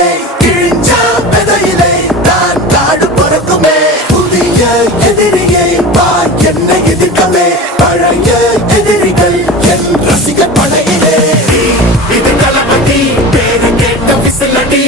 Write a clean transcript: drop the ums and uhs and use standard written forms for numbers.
பறக்குமே, கிழிஞ்ச விதையிலே நான் காடு பறக்குமே. புதிய எதிரியை பார் என்னை எதிர்க்கவே, பழைய எதிரிகள் என் ரசிக படையிலே. இது தளபதி பேரு கேட்ட விசிலடி.